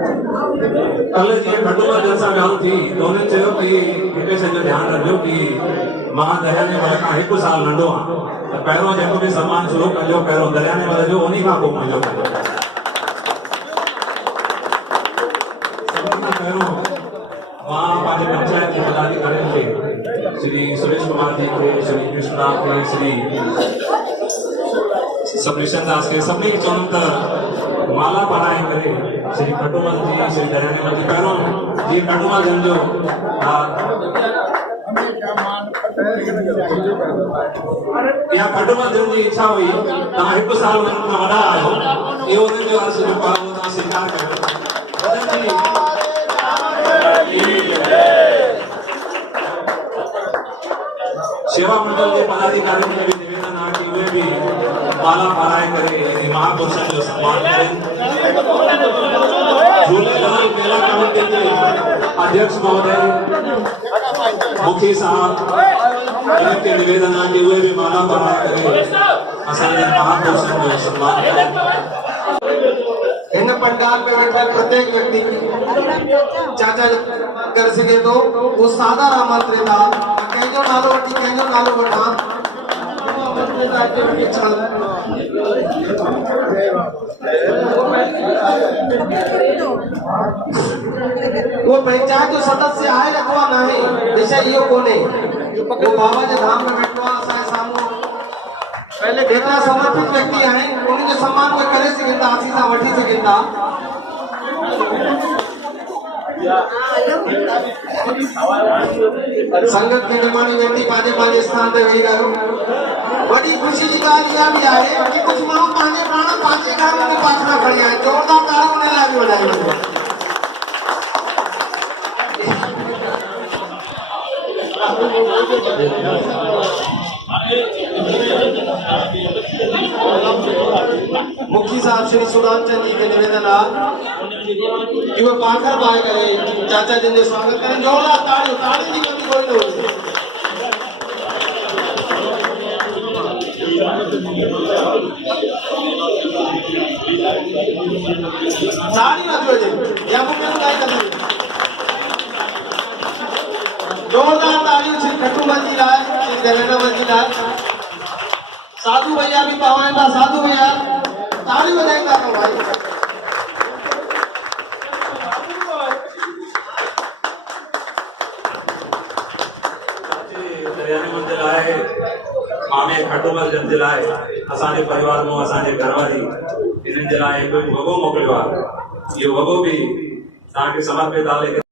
कल जी खटूमल जलसा ॻाल्हि थी त उन्हनि चयो कि हिते सॼो ध्यानु रखिजो कि मां दरियाने वारे खां 1 साल नंढो आहियां त पहिरों जेको बि सम्मान शुरू कजो पहिरों दरियाने वारे जो उन्हीं खां पोइ मुंहिंजो कजो। पहिरों मां पंहिंजे पंचायत जे पदाधिकारियुनि खे श्री सुरेश कुमार जी खे श्री कृष्णदास खे श्री सबनिशन दास खे सभिनी खे चवंदुमि त माला पाराए करे श्री खटूमल जी श्री दरियाने वारे पहिरों जीअं खटूमल जन जो या खटूमल जन जी इच्छा हुई तव्हां 1 साल उन्हनि खां वॾा आहियो इहो उन्हनि जो अर्ज़ु जेको आहे उहो तव्हां स्वीकार कयो। सेवा मंडल के पदाधिकारियों के भी निवेदन है कि वे भी माला पाराए करे महापुरुषों जो सम्मान करें। झूलेलाल मेला कमेटी के अध्यक्ष महोदय मुखी साहब के निवेदन है कि वे भी माला पाराए करे असांजे महापुरुषों जो सम्मान करें। इन पंडाल में बैठा प्रत्येक व्यक्ति चाचा कर सके तो वो सादा आमंत्रित था कंहिंजो नालो वठी कंहिंजो नालो वठां वो पंचायत जो सदस्य आहे अथवा नहीं विषय इहो कोन्हे। वो बाबा जे धाम में बैठो आहे असांजे साम्हूं पहले जेतिरा समर्पित व्यक्ति आहिनि उन्हनि जो सम्मान कोई करे सघनि था आसीसा वठी सघनि था। संगत के निमाणी व्यक्ति पंहिंजे स्थान ते वेही रहियो। वॾी ख़ुशी जी ॻाल्हि इहा बि आहे कि कुझु माण्हू पंहिंजे प्राण पंहिंजे घर में पाछड़ा खणी आहिनि। जोरदार तालियूं उन लाइ बि वॼाई वञो। मुखी साहब श्री सुदाम चंद जी के निवेदन है कि वो पाखर पाए करे चाचा जी ने स्वागत करें। जोरदार ताड़ी ताड़ी की कमी कोई नहीं होती। ताड़ी ना दो जी या मुझे नहीं करनी। जोरदार ताड़ी श्री खटूमल जी लाए श्री दरियाने जी लाए साधु भैया भी पावाएंदा साधु भैया ताली बजाएंदा तो भाई। दरियाने मंदिर आए मामे खटूमल जन जे लाइ असांजे परिवार में असांजे घरवारी इन्हनि जे लाइ हिकु वॻो मोकिलियो आहे। इहो वॻो बि तव्हांखे समर्पित आहे।